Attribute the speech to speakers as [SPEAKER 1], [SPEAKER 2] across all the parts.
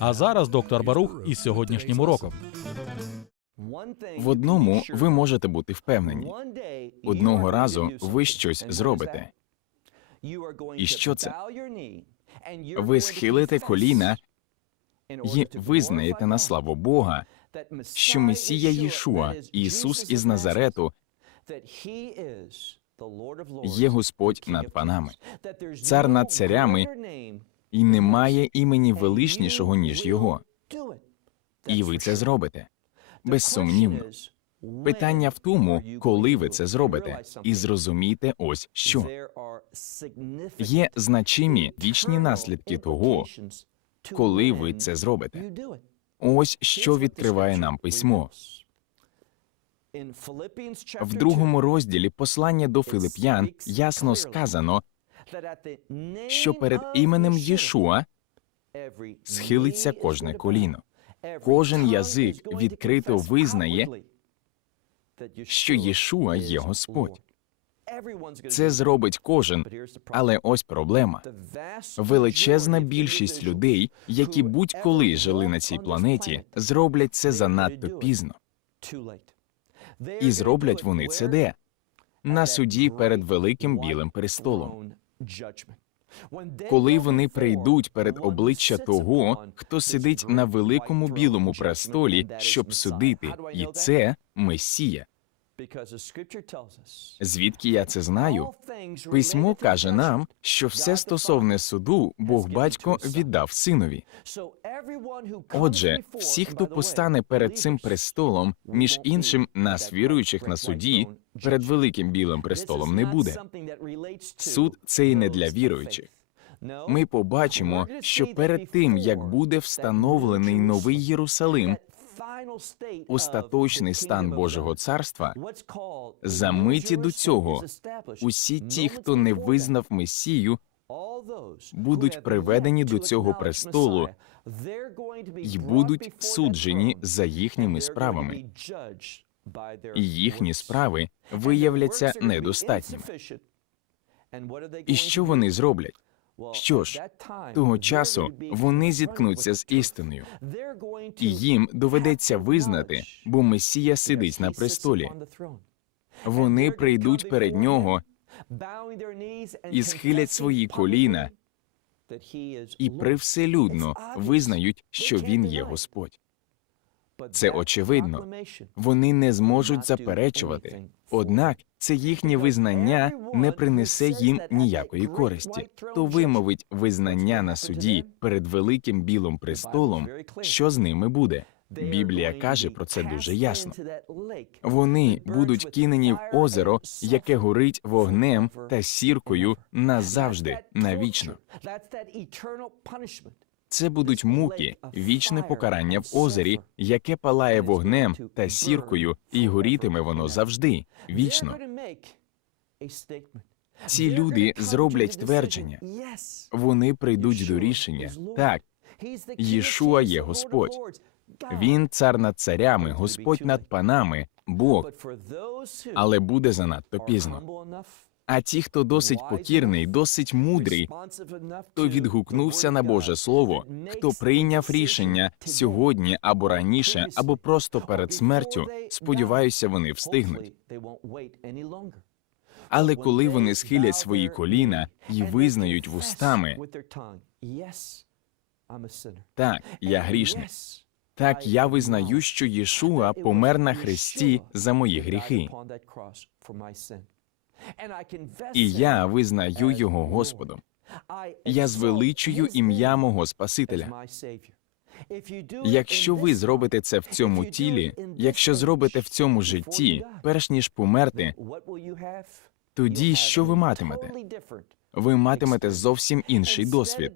[SPEAKER 1] А зараз доктор Барух із сьогоднішнім уроком.
[SPEAKER 2] В одному ви можете бути впевнені. Одного разу ви щось зробите.
[SPEAKER 3] І що це?
[SPEAKER 2] Ви схилите коліна і визнаєте на славу Бога, що Месія Єшуа, Ісус із Назарету, є Господь над панами, цар над царями, і немає імені величнішого, ніж його. І ви це зробите. Безсумнівно. Питання в тому, коли ви це зробите, і зрозумійте ось що є значимі вічні наслідки того, коли ви це зробите. Ось що відкриває нам письмо. В другому розділі послання до Филип'ян ясно сказано, що перед іменем Єшуа схилиться кожне коліно. Кожен язик відкрито визнає, що Єшуа є Господь. Це зробить кожен, але ось проблема. Величезна більшість людей, які будь-коли жили на цій планеті, зроблять це занадто пізно. І зроблять вони це де? На суді перед великим білим престолом. Коли вони прийдуть перед обличчя того, хто сидить на великому білому престолі, щоб судити, і це Месія. Звідки я це знаю? Письмо каже нам, що все стосовне суду Бог батько віддав синові. Отже, всі, хто постане перед цим престолом, між іншим, нас, віруючих на суді, перед великим білим престолом не буде. Суд це і не для віруючих. Ми побачимо, що перед тим як буде встановлений новий Єрусалим, остаточний стан Божого царства, за миті до цього усі ті, хто не визнав Месію, будуть приведені до цього престолу і будуть суджені за їхніми справами. І їхні справи виявляться недостатніми. І що вони зроблять? Що ж, того часу вони зіткнуться з істиною, і їм доведеться визнати, бо Месія сидить на престолі. Вони прийдуть перед нього і схилять свої коліна, і привселюдно визнають, що він є Господь. Це очевидно. Вони не зможуть заперечувати. Однак це їхнє визнання не принесе їм ніякої користі. То вимовить визнання на суді перед великим білим престолом, що з ними буде. Біблія каже про це дуже ясно. Вони будуть кинені в озеро, яке горить вогнем та сіркою назавжди, навічно. Це будуть муки, вічне покарання в озері, яке палає вогнем та сіркою, і горітиме воно завжди, вічно. Ці люди зроблять твердження. Вони прийдуть до рішення. Так, Єшуа є Господь. Він цар над царями, Господь над панами, Бог, але буде занадто пізно. А ті, хто досить покірний, досить мудрий, хто відгукнувся на Боже Слово, хто прийняв рішення сьогодні або раніше, або просто перед смертю, сподіваюся, вони встигнуть. Але коли вони схилять свої коліна і визнають вустами, так, я грішник. Так, я визнаю, що Єшуа помер на хресті за мої гріхи. І я визнаю його Господом. Я звеличую ім'я мого Спасителя. Якщо ви зробите це в цьому тілі, якщо зробите в цьому житті, перш ніж померти, тоді що ви матимете? ви матимете зовсім інший досвід,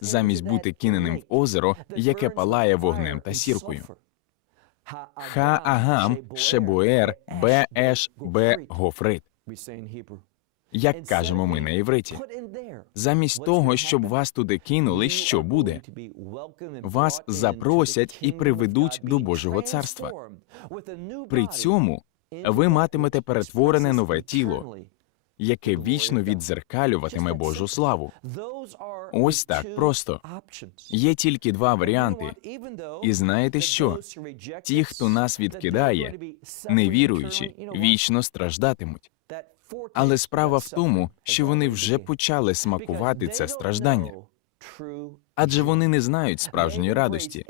[SPEAKER 2] замість бути киненим в озеро, яке палає вогнем та сіркою. Ха-агам, Шебуер, Бе-еш, Бе-гофрит. Як кажемо ми на івриті. Замість того, щоб вас туди кинули, що буде? Вас запросять і приведуть до Божого царства. При цьому ви матимете перетворене нове тіло, яке вічно віддзеркалюватиме Божу славу. Ось так просто. Є тільки два варіанти. І знаєте що? Ті, хто нас відкидає, невіруючи, вічно страждатимуть. Але справа в тому, що вони вже почали смакувати це страждання, адже вони не знають справжньої радості,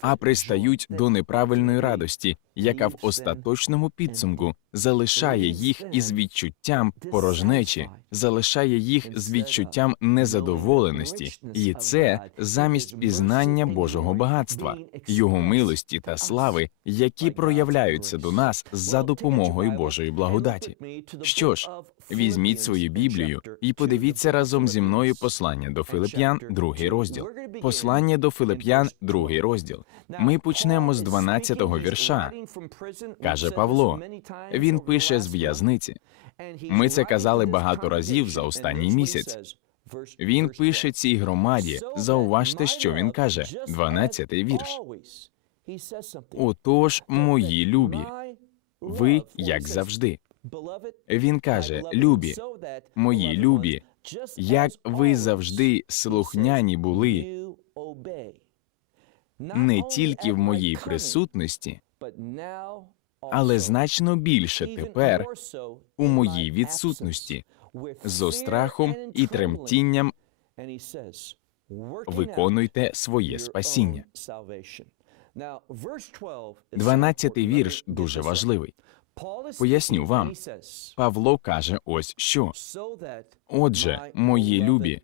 [SPEAKER 2] а пристають до неправильної радості, яка в остаточному підсумку залишає їх із відчуттям порожнечі, залишає їх з відчуттям незадоволеності, і це замість пізнання Божого багатства, його милості та слави, які проявляються до нас за допомогою Божої благодаті. Що ж, візьміть свою Біблію і подивіться разом зі мною послання до Филип'ян, другий розділ. Послання до Филип'ян, другий розділ. Ми почнемо з 12-го вірша. Каже Павло. Він пише з в'язниці. Ми це казали багато разів за останній місяць. Він пише цій громаді. Зауважте, що він каже. 12-й вірш. Отож, мої любі, ви як завжди. Він каже: Любі, мої любі, як ви завжди слухняні були не тільки в моїй присутності, але значно більше тепер у моїй відсутності, зо страхом і тремтінням виконуйте своє спасіння. 12-й вірш дуже важливий. Поясню вам. Павло каже ось що. Отже, мої любі,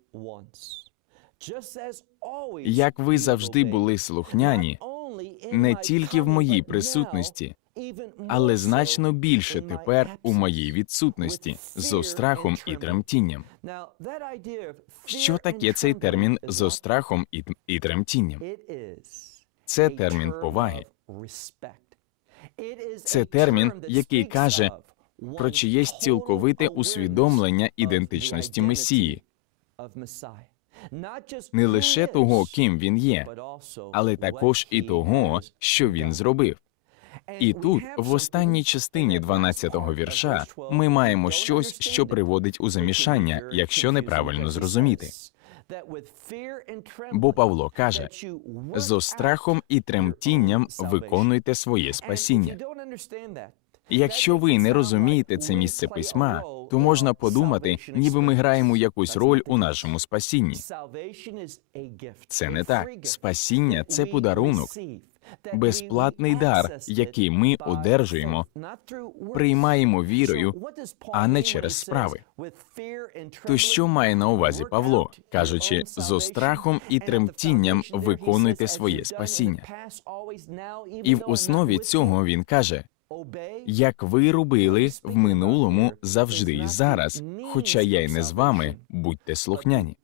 [SPEAKER 2] як ви завжди були слухняні, не тільки в моїй присутності, але значно більше тепер у моїй відсутності, зо страхом і тремтінням. Що таке цей термін зо страхом і, тремтінням? Це термін поваги. Це термін, який каже про чиєсь цілковите усвідомлення ідентичності Месії, не лише того, ким він є, але також і того, що він зробив. І тут, в останній частині 12-го вірша, ми маємо щось, що приводить у замішання, якщо неправильно зрозуміти. Бо Павло каже: зо страхом і тремтінням виконуйте своє спасіння. Якщо ви не розумієте це місце письма, то можна подумати, ніби ми граємо якусь роль у нашому спасінні. Це не так. Спасіння це подарунок, безплатний дар, який ми одержуємо, приймаємо вірою, а не через справи. То що має на увазі Павло, кажучи, зо страхом і тремтінням виконуйте своє спасіння. І в основі цього він каже: як ви робили в минулому завжди і зараз, хоча я й не з вами, будьте слухняні.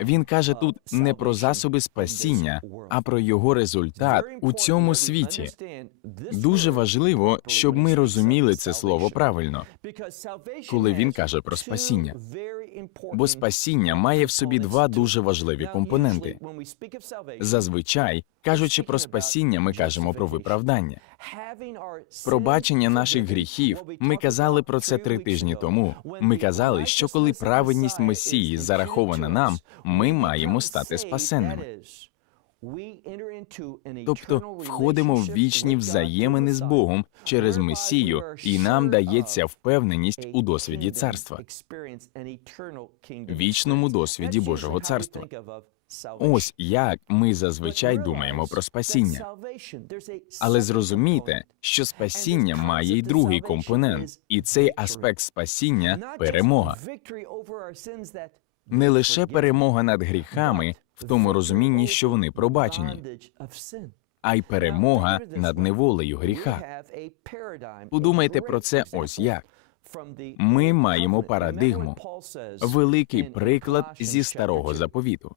[SPEAKER 2] Він каже тут не про засоби спасіння, а про його результат у цьому світі. Дуже важливо, щоб ми розуміли це слово правильно, коли він каже про спасіння. Бо спасіння має в собі два дуже важливі компоненти. Зазвичай, кажучи про спасіння, ми кажемо про виправдання. Пробачення наших гріхів. Ми казали про це три тижні тому. Ми казали, що коли праведність Месії зарахована нам, ми маємо стати спасенними. Тобто входимо в вічні взаємини з Богом через Месію, і нам дається впевненість у досвіді царства, вічному досвіді Божого царства. Ось як ми зазвичай думаємо про спасіння. Але зрозумійте, що спасіння має й другий компонент, і цей аспект спасіння перемога. Не лише перемога над гріхами в тому розумінні, що вони пробачені, а й перемога над неволею гріха. Подумайте про це ось як. Ми маємо парадигму, великий приклад зі старого заповіту.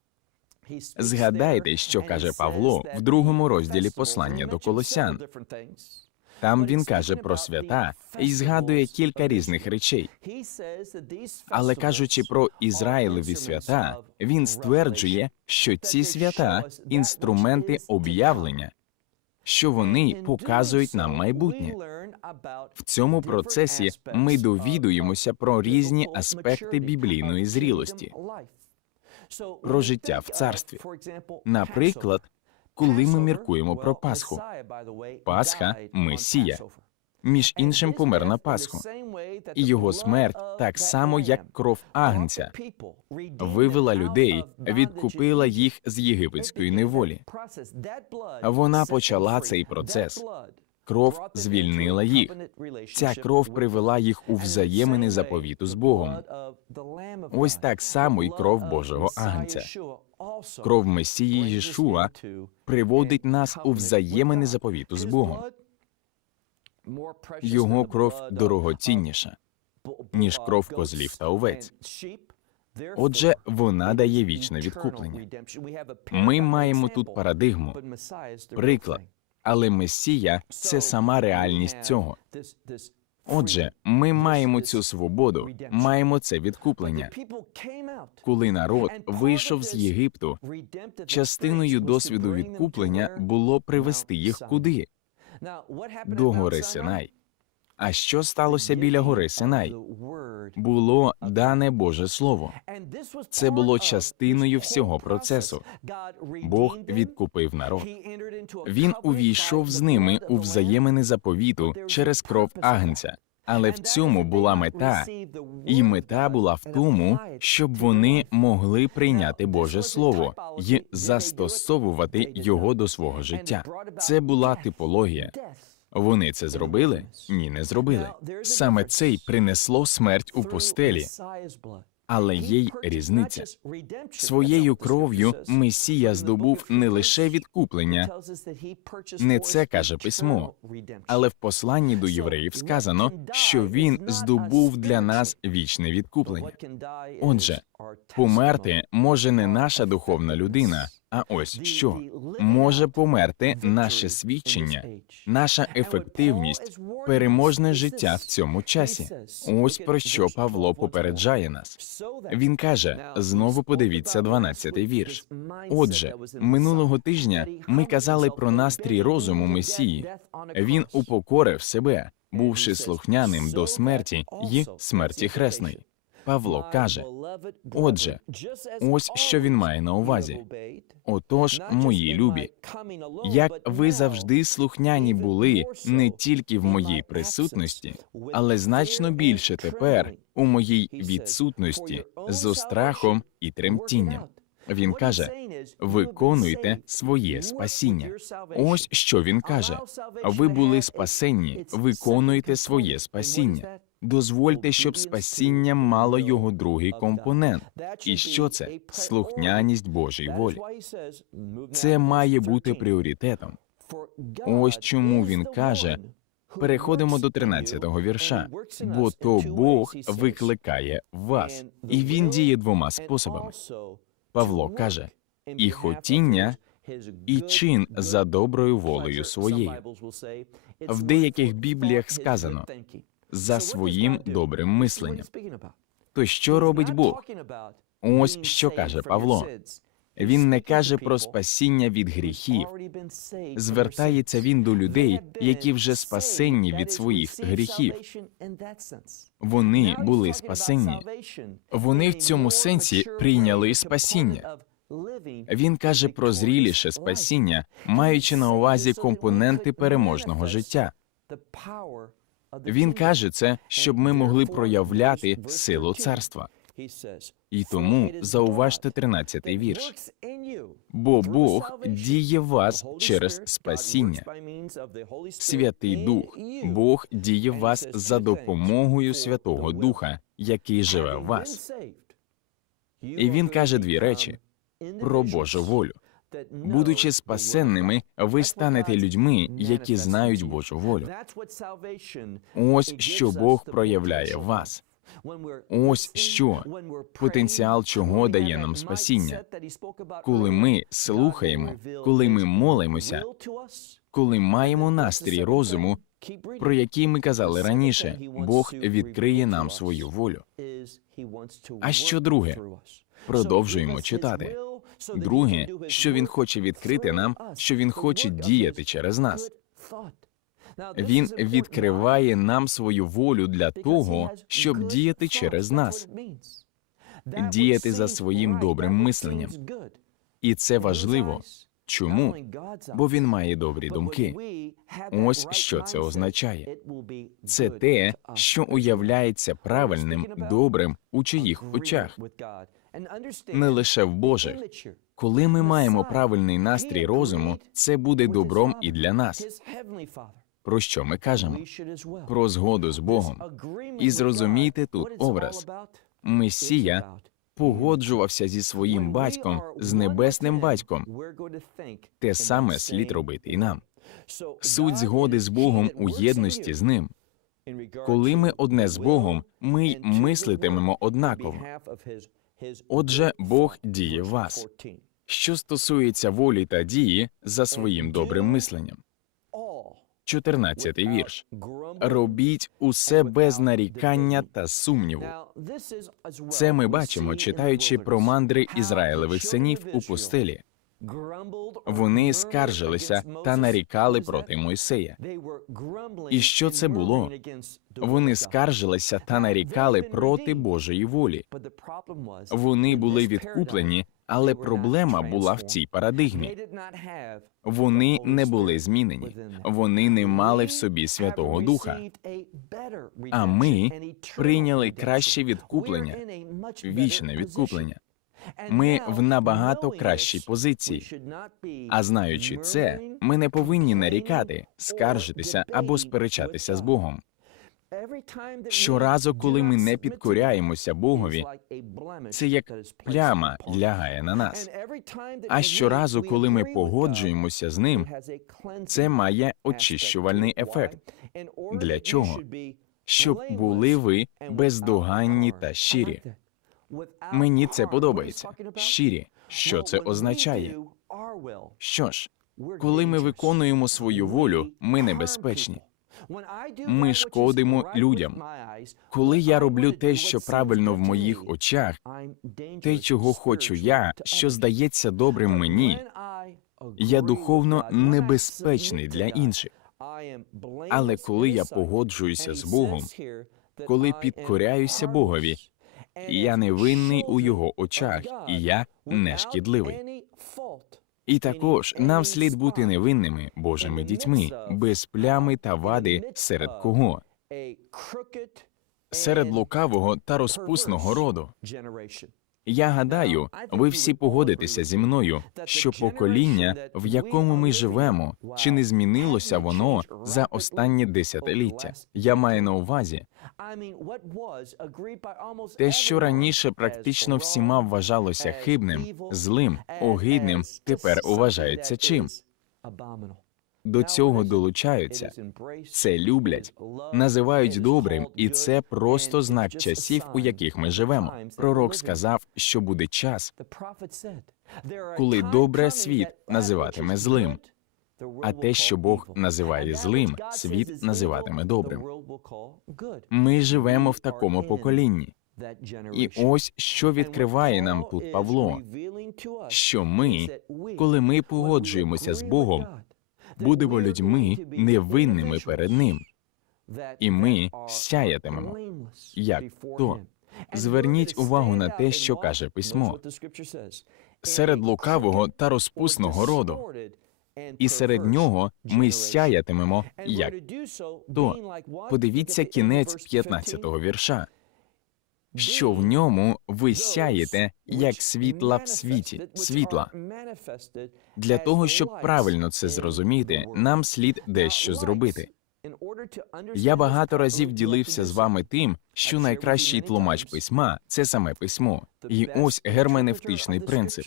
[SPEAKER 2] Згадайте, що каже Павло в другому розділі послання до Колосян. Там він каже про свята і згадує кілька різних речей. Але кажучи про Ізраїлеві свята, він стверджує, що ці свята інструменти об'явлення, що вони показують нам майбутнє. В цьому процесі ми довідуємося про різні аспекти біблійної зрілості, про життя в царстві. Наприклад, коли ми міркуємо про Пасху, Пасха Месія, між іншим помер на Пасху, і його смерть так само, як кров агнця, вивела людей, відкупила їх з єгипетської неволі. Вона почала цей процес. Кров звільнила їх. Ця кров привела їх у взаємини заповіту з Богом. Ось так само і кров Божого агнця. Кров Месії Єшуа приводить нас у взаємини заповіту з Богом. Його кров дорогоцінніша, ніж кров козлів та овець. Отже, вона дає вічне відкуплення. Ми маємо тут парадигму, приклад, але Месія це сама реальність цього. Отже, ми маємо цю свободу, маємо це відкуплення. Коли народ вийшов з Єгипту, частиною досвіду відкуплення було привести їх куди? До гори Синай. А що сталося біля гори Синай? Було дане Боже Слово. Це було частиною всього процесу. Бог відкупив народ. Він увійшов з ними у взаємини заповіту через кров агнця. Але в цьому була мета, і мета була в тому, щоб вони могли прийняти Боже Слово і застосовувати його до свого життя. Це була типологія. Вони це зробили? Ні, не зробили. Саме це й принесло смерть у пустелі. Але є й різниця. Своєю кров'ю Месія здобув не лише відкуплення, не це каже письмо, але в посланні до євреїв сказано, що він здобув для нас вічне відкуплення. Отже, померти може не наша духовна людина, а ось що може померти наше свідчення, наша ефективність, переможне життя в цьому часі. Ось про що Павло попереджає нас. Він каже: знову подивіться 12-й вірш. Отже, минулого тижня ми казали про настрій розуму Месії. Він упокорив себе, бувши слухняним до смерті й смерті хресної. Павло каже: Отже, ось що він має на увазі. Отож, мої любі, як ви завжди слухняні були не тільки в моїй присутності, але значно більше тепер у моїй відсутності з страхом і тремтінням. Він каже: виконуйте своє спасіння. Ось що він каже: ви були спасенні, виконуйте своє спасіння. Дозвольте, щоб спасіння мало його другий компонент. І що це? Слухняність Божій волі. Це має бути пріоритетом. Ось чому він каже. Переходимо до 13-го вірша. Бо то Бог викликає вас, і він діє двома способами. Павло каже: і хотіння, і чин за доброю волею своєю. В деяких бібліях сказано за своїм добрим мисленням. То що робить Бог? Ось що каже Павло. Він не каже про спасіння від гріхів. Звертається він до людей, які вже спасенні від своїх гріхів. Вони були спасенні. Вони в цьому сенсі прийняли спасіння. Він каже про зріліше спасіння, маючи на увазі компоненти переможного життя. Він каже це, щоб ми могли проявляти силу царства. І тому зауважте 13-й вірш. Бо Бог діє вас через спасіння. Святий Дух, Бог діє вас за допомогою Святого Духа, який живе в вас. І він каже дві речі про Божу волю. Будучи спасенними, ви станете людьми, які знають Божу волю. Ось що Бог проявляє в вас. Ось що потенціал чого дає нам спасіння. Коли ми слухаємо, коли ми молимося, коли маємо настрій розуму, про який ми казали раніше, Бог відкриє нам свою волю.
[SPEAKER 3] А що друге?
[SPEAKER 2] Продовжуємо читати. Друге, що він хоче відкрити нам, що він хоче діяти через нас. Він відкриває нам свою волю для того, щоб діяти через нас, діяти за своїм добрим мисленням. І це важливо. Чому? Бо він має добрі думки. Ось що це означає. Це те, що уявляється правильним, добрим у чиїх очах, не лише в Божих. Коли ми маємо правильний настрій розуму, це буде добром і для нас. Про що ми кажемо? Про згоду з Богом. І зрозумійте тут образ. Месія погоджувався зі своїм батьком, з небесним батьком. Те саме слід робити і нам. Суть згоди з Богом у єдності з ним. Коли ми одне з Богом, ми й мислитимемо однаково. Отже, Бог діє в вас. Що стосується волі та дії за своїм добрим мисленням. 14 вірш. Робіть усе без нарікання та сумніву. Це ми бачимо, читаючи про мандри Ізраїлевих синів у пустелі. Вони скаржилися та нарікали проти Мойсея.
[SPEAKER 3] І що це було?
[SPEAKER 2] Вони скаржилися та нарікали проти Божої волі. Вони були відкуплені, але проблема була в цій парадигмі. Вони не були змінені. Вони не мали в собі Святого Духа. А ми прийняли краще відкуплення, вічне відкуплення. Ми в набагато кращій позиції. А знаючи це, ми не повинні нарікати, скаржитися або сперечатися з Богом.
[SPEAKER 3] Щоразу, коли ми не підкоряємося Богові,
[SPEAKER 2] Це як пляма лягає на нас. А щоразу, коли ми погоджуємося з ним, це має очищувальний ефект. Для чого? Щоб були ви бездоганні та щирі. Мені це подобається. Щирі. Що це означає? Що ж, коли ми виконуємо свою волю, ми небезпечні.
[SPEAKER 3] Ми шкодимо людям.
[SPEAKER 2] Коли я роблю те, що правильно в моїх очах, те, чого хочу я, що здається добрим мені, я духовно небезпечний для інших.
[SPEAKER 3] Але коли я погоджуюся з Богом,
[SPEAKER 2] Коли підкоряюся Богові, я невинний у його очах, і я не шкідливий. І також нам слід бути невинними Божими дітьми, без плями та вади серед кого? Серед лукавого та розпусного роду. Я гадаю, ви всі погодитеся зі мною, що покоління, в якому ми живемо, чи не змінилося воно за останні десятиліття. Я маю на увазі те, що раніше практично всіма вважалося хибним, злим, огидним, тепер вважається чим. До цього долучаються, це люблять, називають добрим, і це просто знак часів, у яких ми живемо. Пророк сказав, що буде час,
[SPEAKER 3] коли добре світ називатиме злим,
[SPEAKER 2] а те, що Бог називає злим, світ називатиме добрим. Ми живемо в такому поколінні. І ось що відкриває нам тут Павло, що ми, коли ми погоджуємося з Богом, будемо людьми невинними перед Ним, і ми сяятимемо. Як то? Зверніть увагу на те, що каже письмо. Серед лукавого та розпусного роду, і серед нього ми сяятимемо, як то. Подивіться кінець 15-го вірша. Що в ньому ви сяєте, як світла в світі, світла. Для того, щоб правильно це зрозуміти, нам слід дещо зробити. Я багато разів ділився з вами тим, що найкращий тлумач письма це саме письмо, і ось герменевтичний принцип.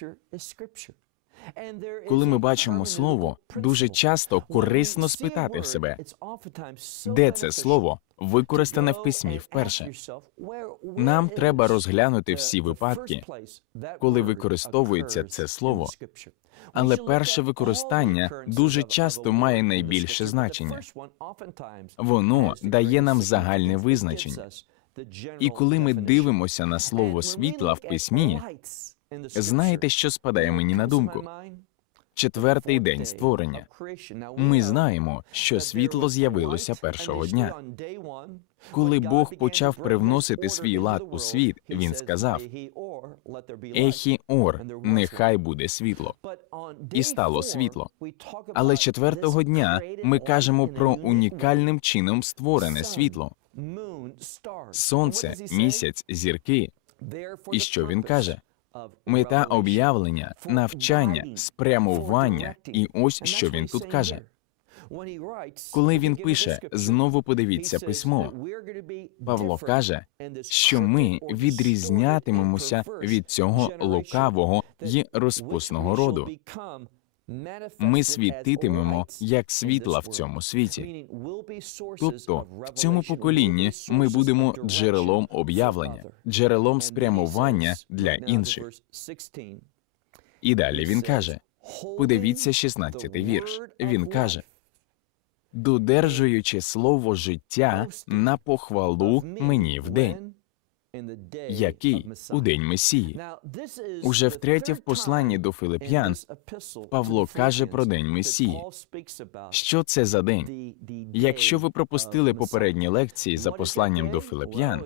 [SPEAKER 2] Коли ми бачимо слово, дуже часто корисно спитати в себе, де це слово використане в письмі вперше. Нам треба розглянути всі випадки, коли використовується це слово, але перше використання дуже часто має найбільше значення. Воно дає нам загальне визначення. І коли ми дивимося на слово світла в письмі, знаєте, що спадає мені на думку? Четвертий день створення. Ми знаємо, що світло з'явилося першого дня. Коли Бог почав привносити свій лад у світ, він сказав: Ехі ор, нехай буде світло.
[SPEAKER 3] І стало світло.
[SPEAKER 2] Але четвертого дня ми кажемо про унікальним чином створене світло. Сонце, місяць, зірки. І що він каже? Мета об'явлення, навчання, спрямування. І ось що він тут каже. Коли він пише знову подивіться письмо, Павло каже, що ми відрізнятимемося від цього лукавого й розпусного роду. Ми світитимемо як світла в цьому світі. Тобто, в цьому поколінні ми будемо джерелом об'явлення, джерелом спрямування для інших. І далі він каже: подивіться 16-й вірш. Він каже: додержуючи слово життя на похвалу мені в день. Який у день Месії? Уже втретє в посланні до Филип'ян Павло каже про день Месії. Що це за день? Якщо ви пропустили попередні лекції за посланням до Филип'ян,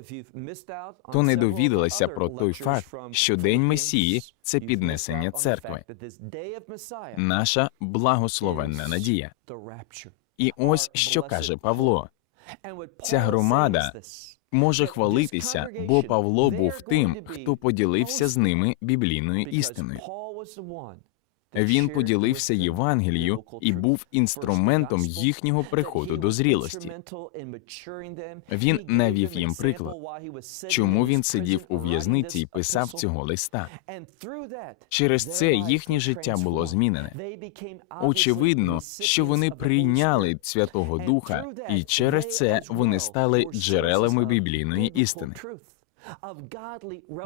[SPEAKER 2] то не довідалися про той факт, що день Месії це піднесення церкви, наша благословенна надія. І ось що каже Павло:
[SPEAKER 3] Ця громада
[SPEAKER 2] може хвалитися, бо Павло був тим, хто поділився з ними біблійною істиною. Він поділився Євангелією і був інструментом їхнього приходу до зрілості. Він навів їм приклад, чому він сидів у в'язниці і писав цього листа. Через це їхнє життя було змінене. Очевидно, що вони прийняли Святого Духа, і через це вони стали джерелами біблійної істини.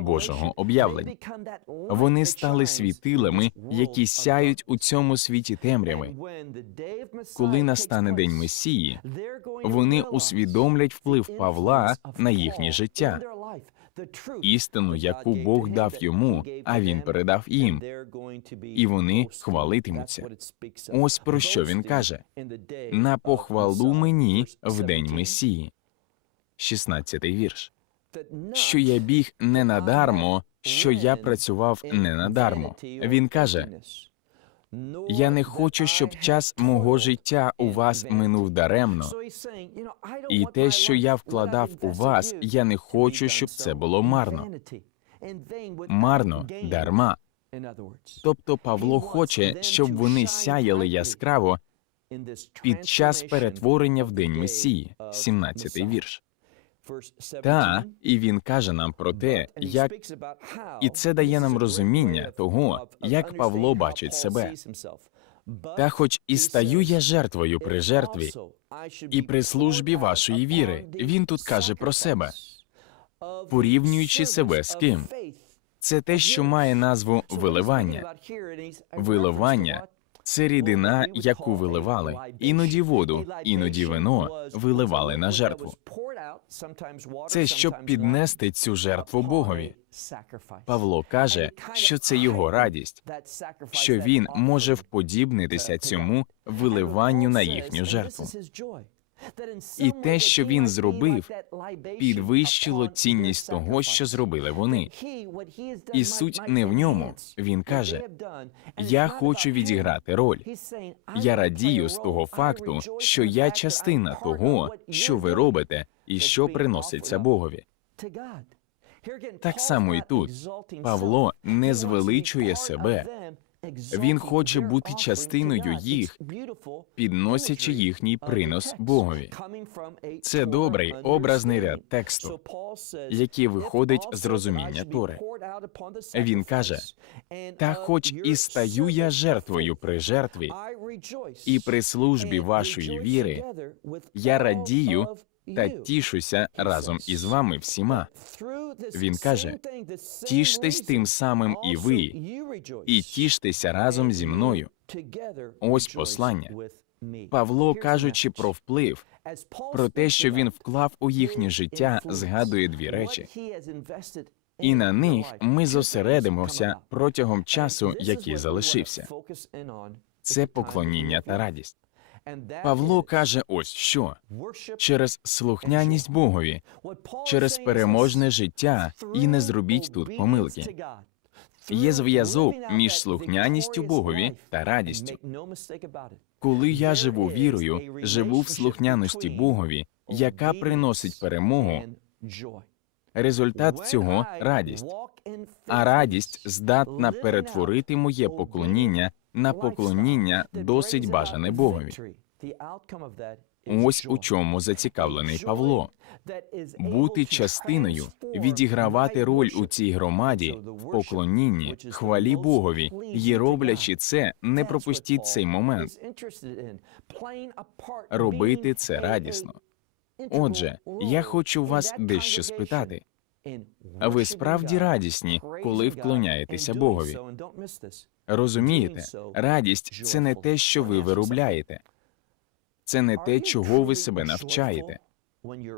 [SPEAKER 3] Божого об'явлення.
[SPEAKER 2] Вони стали світилами, які сяють у цьому світі темряви. Коли настане день Месії, вони усвідомлять вплив Павла на їхнє життя, істину, яку Бог дав йому, а він передав їм, і вони хвалитимуться. Ось про що він каже: на похвалу мені в день Месії. 16-й вірш. Що я біг не надармо, що я працював не надармо. Він каже: Я не хочу, щоб час мого життя у вас минув даремно. І те, що я вкладав у вас, я не хочу, щоб це було марно. Марно, дарма. Тобто Павло хоче, щоб вони сяяли яскраво під час перетворення в день Месії, 17-й вірш. Та і він каже нам про те, як і це дає нам розуміння того, як Павло бачить себе. Та, хоч і стаю я жертвою при жертві, і при службі вашої віри, він тут каже про себе, порівнюючи себе з ким. Це те, що має назву виливання. Виливання це рідина, яку виливали, іноді воду, іноді вино виливали на жертву. Це щоб піднести цю жертву Богові. Павло каже, що це його радість, що він може вподібнитися цьому виливанню на їхню жертву. І те, що він зробив, підвищило цінність того, що зробили вони. І суть не в ньому. Він каже: Я хочу відіграти роль. Я радію з того факту, що я частина того, що ви робите, і що приноситься Богові. Так само і тут Павло не звеличує себе, Він хоче бути частиною їх, підносячи їхній принос Богові. Це добрий образний ряд тексту, який виходить з розуміння Тори. Він каже: Та хоч і стаю я жертвою при жертві, і при службі вашої віри, я радію та тішуся разом із вами всіма.
[SPEAKER 3] Він каже: тіштесь тим самим і ви, і тіштеся разом зі мною.
[SPEAKER 2] Ось послання. Павло, кажучи про вплив, про те, що він вклав у їхнє життя, згадує дві речі. І на них ми зосередимося протягом часу, який залишився. Це поклоніння та радість. Павло каже ось що. через слухняність Богові, через переможне життя, і не зробіть тут помилки. Є зв'язок між слухняністю Богові та радістю. Коли я живу вірою, живу в слухняності Богові, яка приносить перемогу, результат цього радість. А радість здатна перетворити моє поклоніння на поклоніння досить бажане Богові. Ось у чому зацікавлений Павло. Бути частиною, відігравати роль у цій громаді в поклонінні, хвалі Богові, і роблячи це, не пропустіть цей момент. Робити це радісно. Отже, я хочу вас дещо спитати. Ви справді радісні, коли вклоняєтеся Богові? Розумієте, радість це не те, що ви виробляєте, це не те, чого ви себе навчаєте.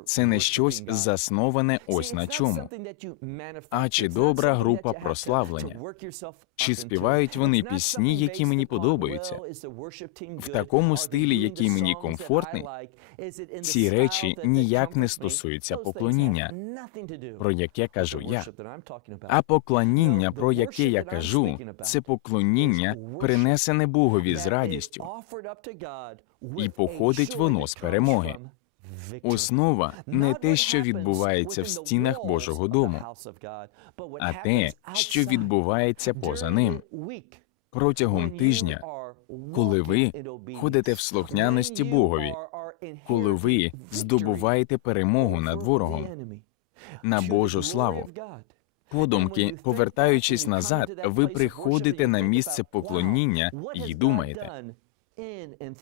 [SPEAKER 2] Це не щось засноване ось на чому. А чи добра група прославлення? Чи співають вони пісні, які мені подобаються? В такому стилі, який мені комфортний, ці речі ніяк не стосуються поклоніння, про яке кажу я. А поклоніння, про яке я кажу, це поклоніння, принесене Богові з радістю, і походить воно з перемоги. Основа не те, що відбувається в стінах Божого дому, а те, що відбувається поза ним. Протягом тижня, коли ви ходите в слухняності Богові, коли ви здобуваєте перемогу над ворогом на Божу славу. Подумки, повертаючись назад, ви приходите на місце поклоніння і думаєте: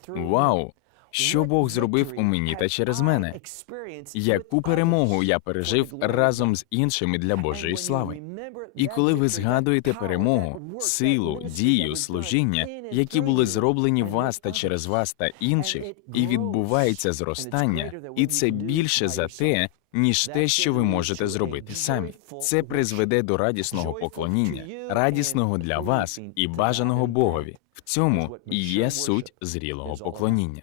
[SPEAKER 2] Вау! Що Бог зробив у мені та через мене? Яку перемогу я пережив разом з іншими для Божої слави? І коли ви згадуєте перемогу, силу, дію, служіння, які були зроблені вас та через вас та інших, і відбувається зростання, і це більше за те, ніж те, що ви можете зробити самі. Це призведе до радісного поклоніння, радісного для вас і бажаного Богові. В цьому і є суть зрілого поклоніння.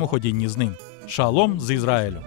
[SPEAKER 1] ходінні з ним. Шалом з Ізраїлю.